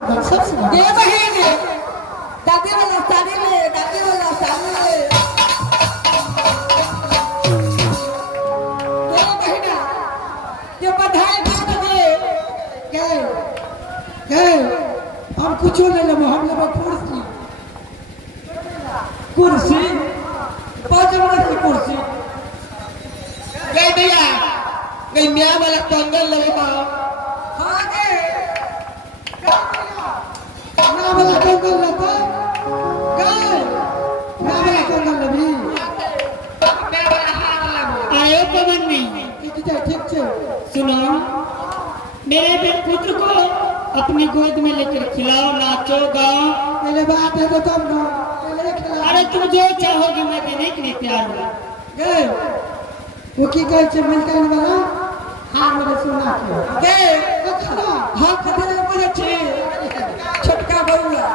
ये बहन दादी वाला साड़ी ले दादी वाला साड़ी ले ये बहना ये बधाई बात दे गए गए हम कुछ नहीं लेबो हम लेबो कुर्सी कुर्सी बाजू की कुर्सी गई भैया गई मियाँ वाला कंगन लेबो हां के ना वाला कंगन लेता गए ना वाला कंगन लेबी आयो पवन नहीं ठीक है सुनो मेरे बेटे पुत्र को अपनी गोद में लेकर खिलाओ नाचो गाओ। पहले बात है तो तुम ना पहले खिला अरे तुम जो चाहोगे मैं देने के लिए तैयार हूँ। गए वो की कहे छे मिलता है वाला हां मेरे सुना के गए कखना हां कखना बोले छे छोटका बउआ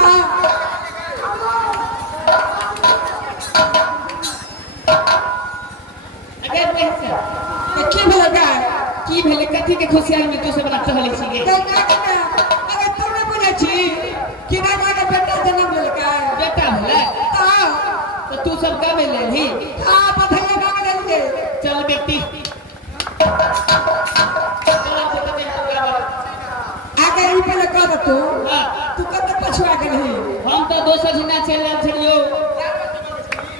हां अगर पैसा की भलगा की भेले कथी के खुशियार में तो से बना चले छिगे। अगर तुमने बोले छी कि ना माने बेटा जन्म लेलका बेटा होला हां तो तू सब का में ले ली। हां बधाई मांग ले चल बेटी आगे ई पहले कर तू हाँ तू कत पछुआ गेलही हम तो दोसर जिना चल रहा छलियो।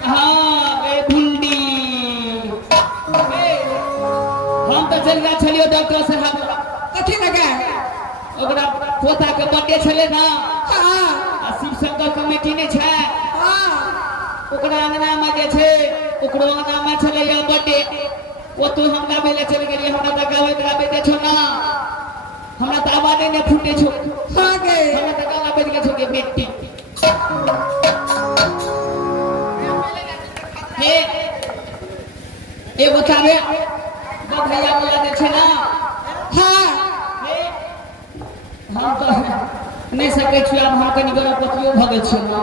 हाँ बे भुंडी हम तो चल रहा छलियो डॉक्टर साहब कथी लगा ओकरा पोता के बर्थडे छले ना हां आ शिव शंकर कमेटी ने छै हां ओकरा अंगना में जे छै ओकरो अंगना में छले या बर्थडे ओ तो हम गावे ले चल गेलिए। हमरा त गावे गावे दे छो ना हमरा त आवाजे ने फूटे छो हां गे हमरा त गाना बज के छो के बेटी हे एगो चावे बधैया वाला दे छै ना हां हम तो नहीं सके छी अब हम कनी गरा पतियो भगे छी ना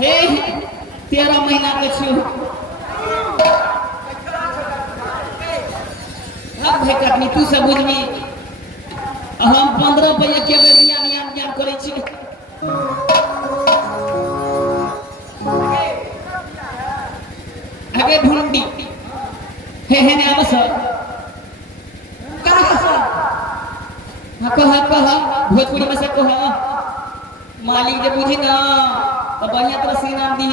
हे 13 महीना के छी अब भे कटनी तू सब बुझनी हम 15 रुपया के बेर नियम करे छी। आगे भुंडी हे ने अवसर कहा भोजपुरी में से कहा मालिक जे बुझी ना तो बढ़िया तरह से नाम दी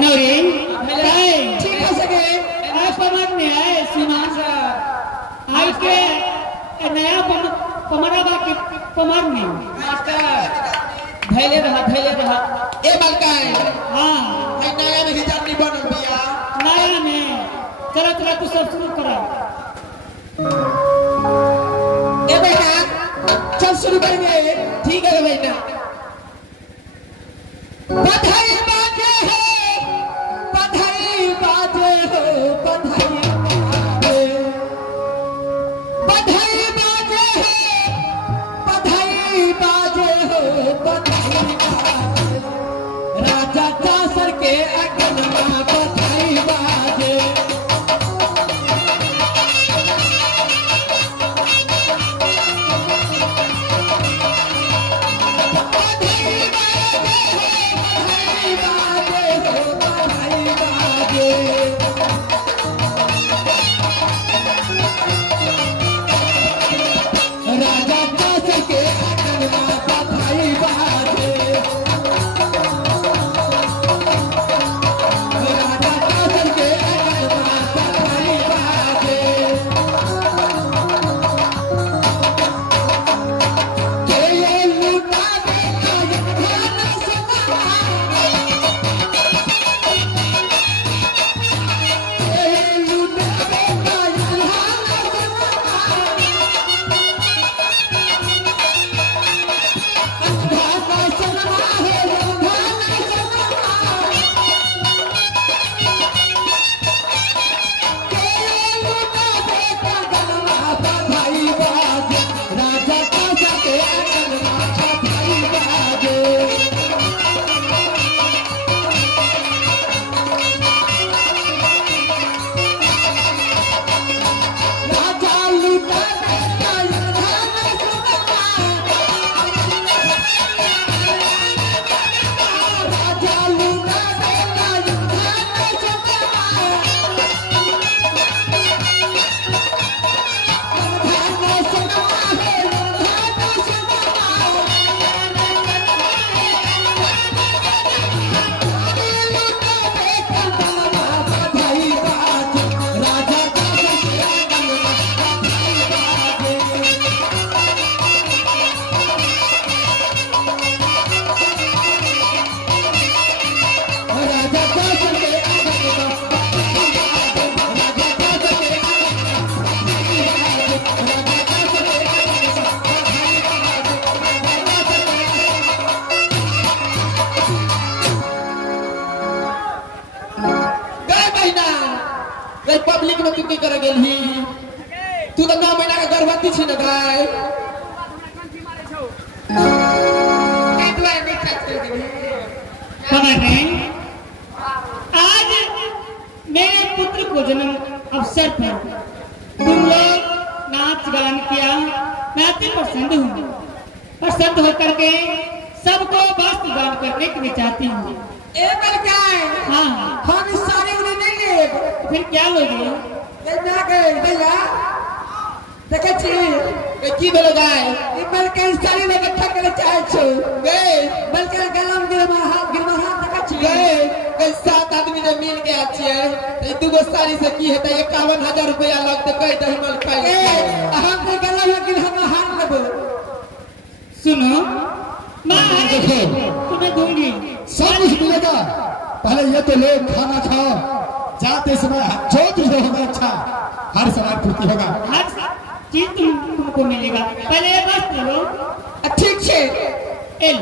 नौरी ठीक है सके आज पमर में आए सुना सा आज के नया पमरा के पमर में मास्टर धैले रहा ए मलकाए हाँ ए नया में हिजाब नहीं बनल बिया नया में चला तू सब शुरू करा ए बेटा चल शुरू करेंगे ठीक है बेटा बधाई बाजे हो बधाई बाजे हो बधाई बाजे बधाई बाजे हो बधाई बाजे राजा दासर के अगन में बधाई बाजे बधाई बाजे तू तो 9 महीना के गर्भवती छी न गाय खबर है आज मेरे पुत्र को जन्म अवसर पर तुम लोग नाच गान किया मैं अति प्रसन्न हूँ। प्रसन्न होकर के सबको वस्त्र दान करने के लिए चाहती हूँ। ए बलकाय हाँ हम इस सारे उन्हें नहीं ले फिर क्या लोगे? ये ना गए भैया देखे छी की भेलो गाय ई बलकाय सारी में इकट्ठा करे चाहे छो गए बलकाय गलम गिरमहा देखे छी गए 7 आदमी ने मिल के छिए त दूगो साड़ी से की हेतै 51,000 रुपया लगते कह दही मल खाई हम के गलम गिरमहा देबो सुनो मैं तुम्हें दूंगी सब कुछ मिलेगा। पहले ये तो ले खाना खाओ, जाते समय जो तुझे होगा अच्छा हर समय पूर्ति होगा। हर चीज तुमको मिलेगा। पहले ये वस्त्र लो। ठीक छे ए लो।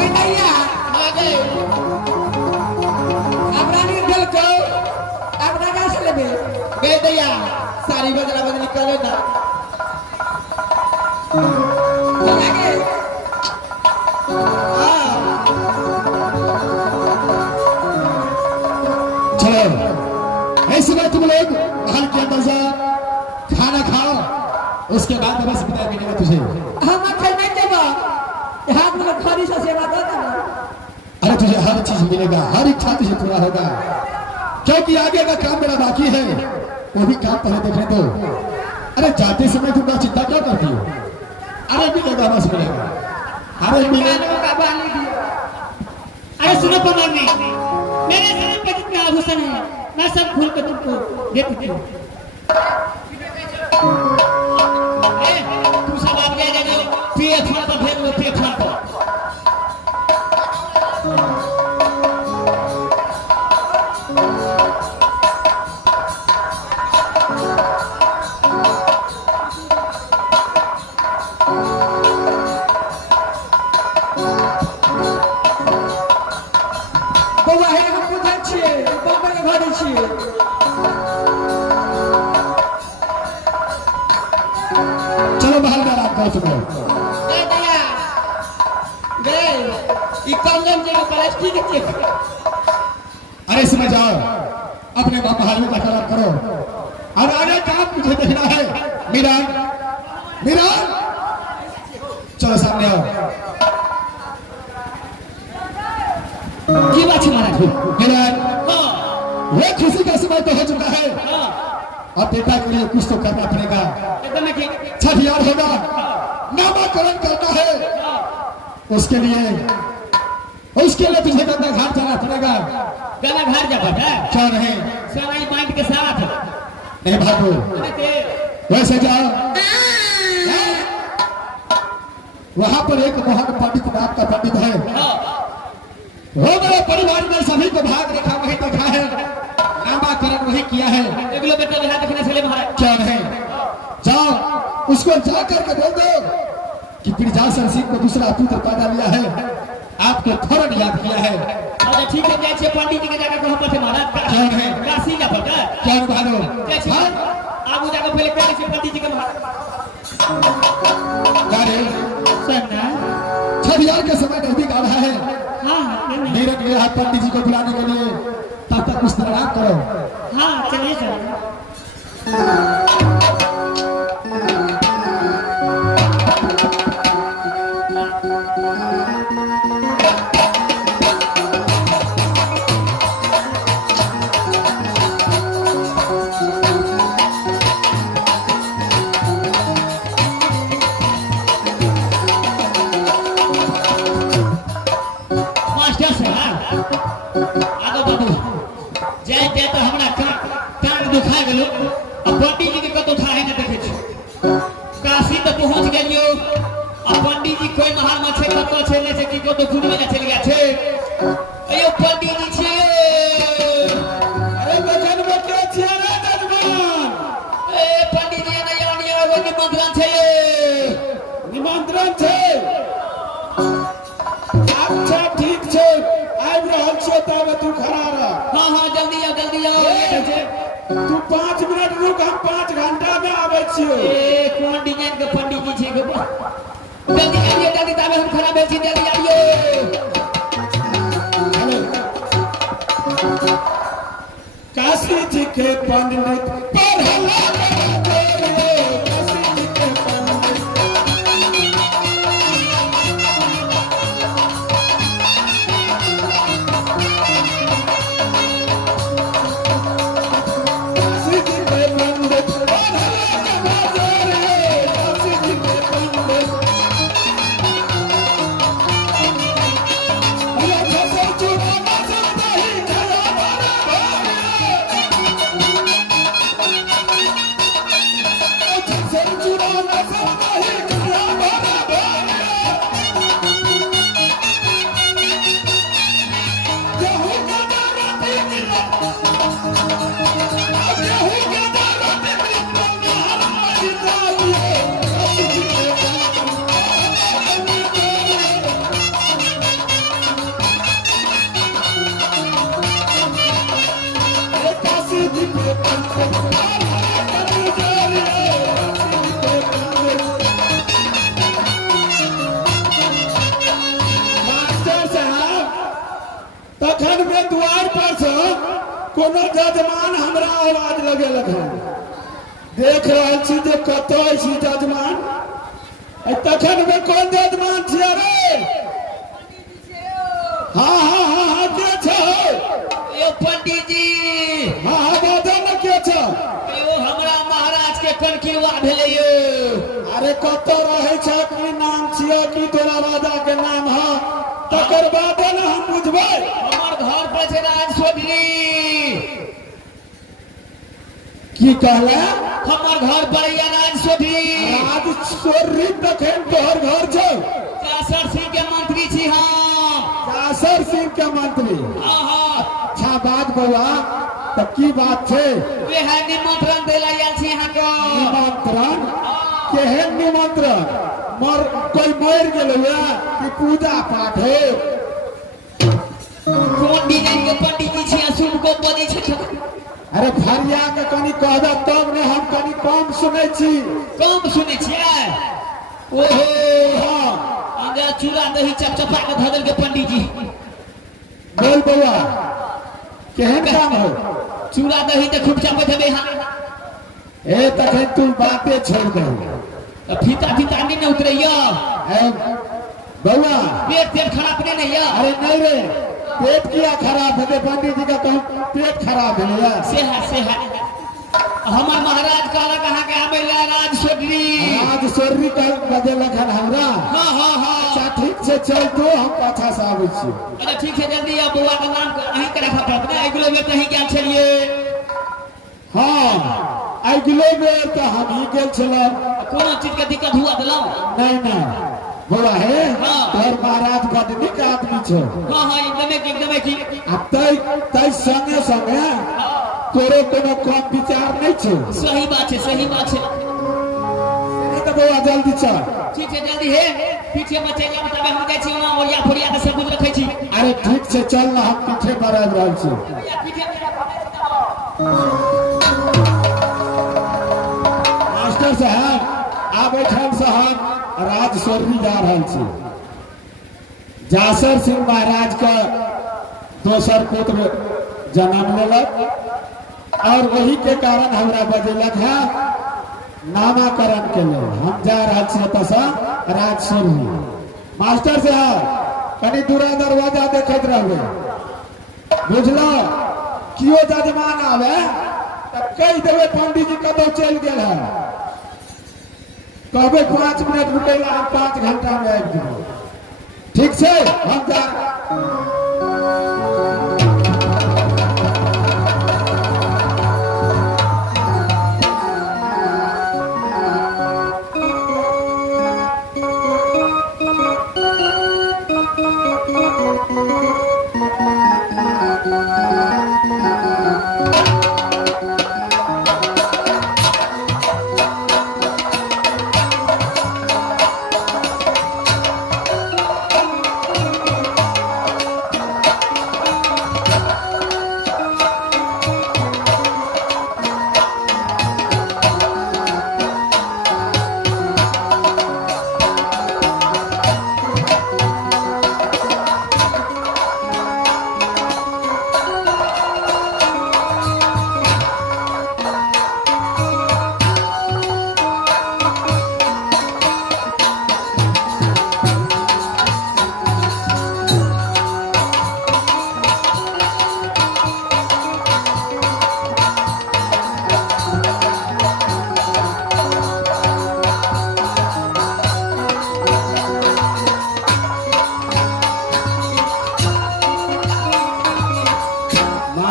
ए भैया आ गए अब रानी दिल को अब राजा से लेबे गए दैया साड़ी बदला बदली करो ना लगे चलो ऐसे में तुम लोग महल के अंदर जा खाना खाओ, उसके बाद बस विदाई मिलेगा तुझे। हम अखल नहीं देबो हाथ में खरी से सेवा दो देबो। अरे तुझे हर चीज मिलेगा, हर इच्छा तुझे पूरा होगा, क्योंकि आगे का काम मेरा बाकी है, वो भी काम पहले देखने दो। अरे जाते समय तुम चिंता क्या करती हो? अरे मिलेगा बस मिलेगा, अरे मिलेगा। अरे सुनो पमानी, मेरे शरीर पे जितने आभूषण है मैं सब खोल कर तुमको दे देती हूँ। तुम सब आप जा जाओ पे फाड़ पर भेज दो पे फाड़ पर। बउआ है हम बुझै छियै बम्बई के घरे छियै चलो महल में आराम करो तुम लोग। गए दैया गए ई कंगन जे प्लास्टिक के अरे इसमें जाओ अपने महल में जाकर आराम करो, और आगे काम मुझे देखना है। मीरा मीरा चलो सामने आओ। की बात है महाराज? मीरा हाँ वो खुशी का समय तो हो चुका है, हाँ अब पिता के लिए कुछ तो करना पड़ेगा। एकदम ठीक। छठ याद होगा, नामाकरण करना है, उसके लिए तुझे गंगा घाट जाना पड़ेगा। गला घर जा बेटा क्या नहीं सगाई माइंड के साथ नहीं भागो, अरे ते वैसे जाओ। वहां पर एक महान पंडित नाम का पंडित है, हाँ वो मेरे परिवार में सभी को भाग रेखा वही देखा है, नामाकरण वही किया है। एक लो बेटा बिहार देखने चले महाराज। क्या नहीं जाओ उसको जा करके बोल दो कि बिरजासन सिंह को दूसरा पुत्र पैदा लिया है, आपको फौरन याद किया है। अच्छा ठीक है, जैसे पंडित जी के जाकर कहाँ पर थे महाराज? क्या है? काशी जा पड़ता। क्या भागो जैसे आगू जाकर पहले पहले से पंडित जी के महाराज सुनना। छठ के समय नजदीक आ रहा है, हाँ हाँ मेरे लिए हाथ पंडित जी को बुलाने के लिए, तब तक कुछ तरह करो। हाँ चलिए चलिए। मास्टर साहब आगो बाबू जय जय तो हमरा कान दुखा गेलो, अब पंडित जी के कतो ठाहे न देखे छी। काशी तो पहुंच गेलियो, अब पंडित जी कोई महार में छे कतो छे ने से की कतो खुद में चल गया छे। अयो पंडित जी छे, अरे बचन में क्या छे रे जजमान? ए पंडित जी ने यानी आगो निमंत्रण छे, निमंत्रण छे। अच्छा ठीक छे, आबि रहल छे तब तू खड़ा रह। हाँ हाँ तू 5 मिनट रुक, हम 5 घंटा में आवे छियो। ए कौन डिजाइन के पंडित जी छे गो? जल्दी आइए, जल्दी ताबे हम खराब भेल छी, जल्दी आइए। काशी जी के पंडित पढ़ला काशी जी के पंडित काशी जी के पंडित पढ़ला काशी जी के पंडित अरे जैसे चूड़ा मचलता ही खड़ा तखन में द्वार पर से कोनो जजमान हमरा आवाज लगेलक है। देख रहल छी जे कतौ छी जजमान। तखन में कौन जजमान छियै रे? हाँ के छ? यो पंडित जी। हाँ बाजो न के छ? यो हमरा महाराज के कनकिरवा भेले यो। अरे कतौ रहे छ, की नाम छियै, की तोरा राजा के नाम है? तकर बाद न हम बुझबै। हमर घर पर छै राज सोढरी। की कहला? हमर घर पर या राज सोढरी। राज सोढरी तखन तोहर घर छौ? कासर सिंह के मंत्री छी हम। कासर सिंह के मंत्री? हाँ। अच्छा बात बउआ, तो की बात छै? वेह निमंत्रण देला आयल छी यहाँ को। निमंत्रण? केहन निमंत्रण? कोई मर गेल कि पूजा पाठ है? कौन डिजाइन के पंडित जी छी? शुभ को बजे छै। अरे फरिया के कनी कहबे तब ने, हम कनी कम सुनै छी। कम सुनै छियै? ओहो हाँ, अंदर चूड़ा दही चपचपा के धदल के पंडित जी। बोल बउआ, केहन काम हो? चूड़ा दही तो खूब चपत है बेहा। ए तखन तू बाते छोड़ दे। फीता नहीं उतरैया। बउआ पेट खराब नहीं है। अरे नहीं रे, पेट किया खराब है? पंडित जी का कहूँ पेट खराब है। सेहा हमार महाराज काला कहाँ के आबे राज सोढरी। राज सोढरी का बजे लखन हमरा। हाँ। अच्छा ठीक से चल, तो हम पाछा से आबै छी। अरे ठीक है, जल्दी आ। बउआ का नाम अहीं के रखा पड़त है। अगलो बेर कहीं गेल छलिए। हाँ अगलो बेर तो हम ही गेल छलौ। कोनो चीज के दिक्कत हुआ दिलौ? नहीं बउआ है। हाँ। तोहर महाराज बड़ नीक आदमी छौ। हाँ एकदमे की। आ तै संगे संगे तोरो कोनो कम विचार नहीं छौ? सही बात है। नहीं तो बउआ जल्दी चल। ठीक है, जल्दी है। पीछे में चल जाओ, तबे हम जाय छी वहां ओरिया फोरिया के सब कुछ रखै छी। अरे ठीक से चल ना, हम पीछे पर आबि रहल छी। मास्टर साहब आब एठाम से हम राज सोढरी जा रहल छी। जासर सिंह महाराज का दोसर पुत्र जन्म लेलक और वही के कारण हमरा बजेलक है नामाकरण के लिए। हम जा रहे छी एतऽ से राज सोढरी। मास्टर साहब कनी दूरा दरवाजा देखैत रहबै, बुझलो? कियो जजमान आवे तऽ कहि देबै पंडित जी कतौ चलि गेल है। कहबै 5 मिनट रुकैला, हम 5 घंटा में आबि जेबै। ठीक छै, हम जा।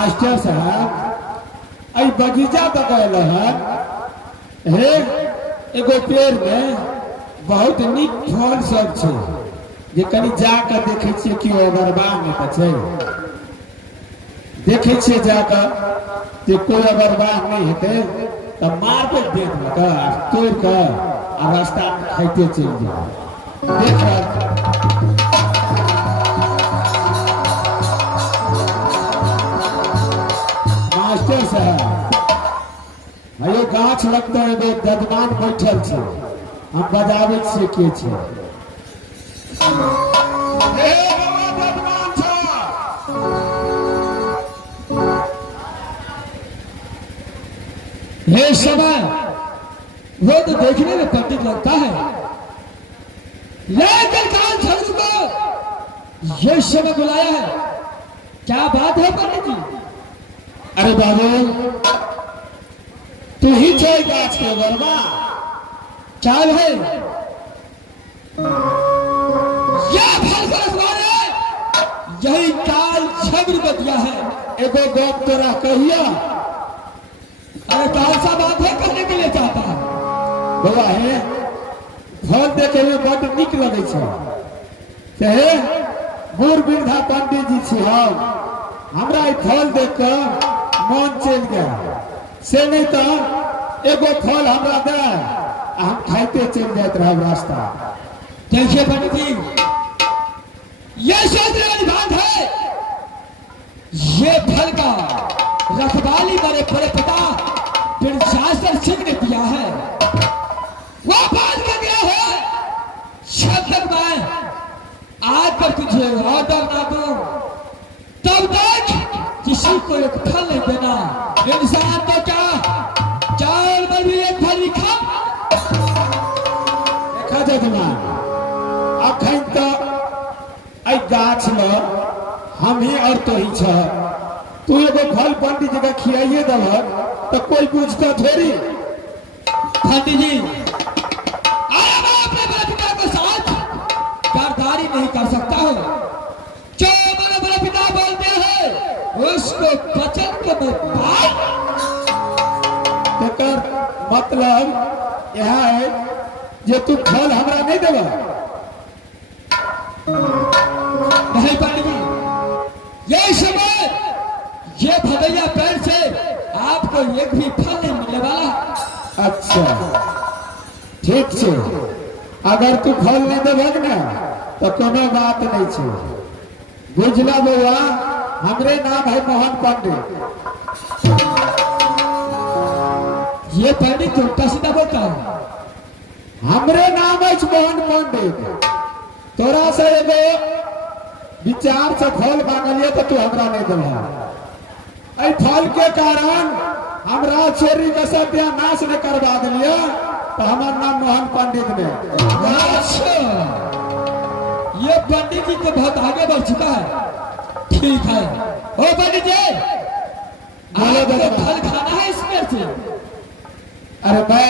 मास्टर साहब आई बगीचा तक आयल है हे एगो पेड़ में बहुत नीक फल सब छै जे कनी जाकर देखे छियै कि अगरबाग में तऽ छै देखे छियै जाकर जे कोई अगरबाग नहीं हेतै तऽ मारबै देख लऽ तोड़ कर आ रास्ता में खाइते चल जाए देख मास्टर साहब हयो गाछ लगता है एगो ददमान बैठल छै हम बजाबै छियै के छै हे बाबा ददमान छ हे समय वो तो देखने में पंडित लगता है लेकिन काल छंद को ये समय बुलाया है क्या बात है पंडित जी? अरे बाबू तू ही छै गाछ के बरबा चाल है यह फल का रखवार है यही काल छद्र बतिया है। एगो गप तोरा कहिया अरे कौन सा बात है करने के लिए चाहता है? बाबा हे फल देखे में बड़ नीक लगे छै से हे बूढ़ वृद्धा पंडित जी छी हम हमरा ई फल देख कर मन चल गया से नहीं तो एगो फल हमरा दे आ हम खाइते चल जात रहब रास्ता। देखिए पंडित जी ये शास्त्र वाली बात है ये फल का रखवाली मेरे बड़े पिता शास्त्र सिंह ने दिया है वो बात कर गया है जब तक मैं आज पर तुझे ऑर्डर ना दूं तब तक किसी को एक फल नहीं देना। इंसान तो क्या चावल में भी एक फल लिखा देखा जजमान अखन तो आई गाछ में हम ही और तो ही छ तू एगो फल पंडित जी के खियाइए दलक तो कोई पूछता थोड़ी। पंडित जी अरे मैं अपने बड़े पिता के साथ गद्दारी नहीं कर सकता हूँ। जो मेरे बड़े पिता बोलते हैं उसको वचन को मैं पाल तेकर मतलब यह है जे तू फल हमरा नहीं देगा। नहीं पंडित जी ये समय ये भदैया पेड़ से आपको एक भी फल नहीं मिलने वाला। अच्छा ठीक छै अगर तू फल नहीं देबक ना तो कोनो बात नहीं छै बुझला बउआ हमरे नाम है मोहन पंडित। ये पंडित उल्टा सीधा बोलता है। हमरे नाम है मोहन पंडित तोरा से एगो विचार से फल मांगलिए तो तू हमरा नहीं देबा एहि फल के कारण हमरा चोरी के सत्यानाश ने करवा दिलिए तो हमार नाम मोहन पंडित ने। अच्छा ये पंडित जी तो बहुत आगे बढ़ चुका है। ठीक है ओ पंडित जी आपको फल खाना है इसमें से। अरे मैं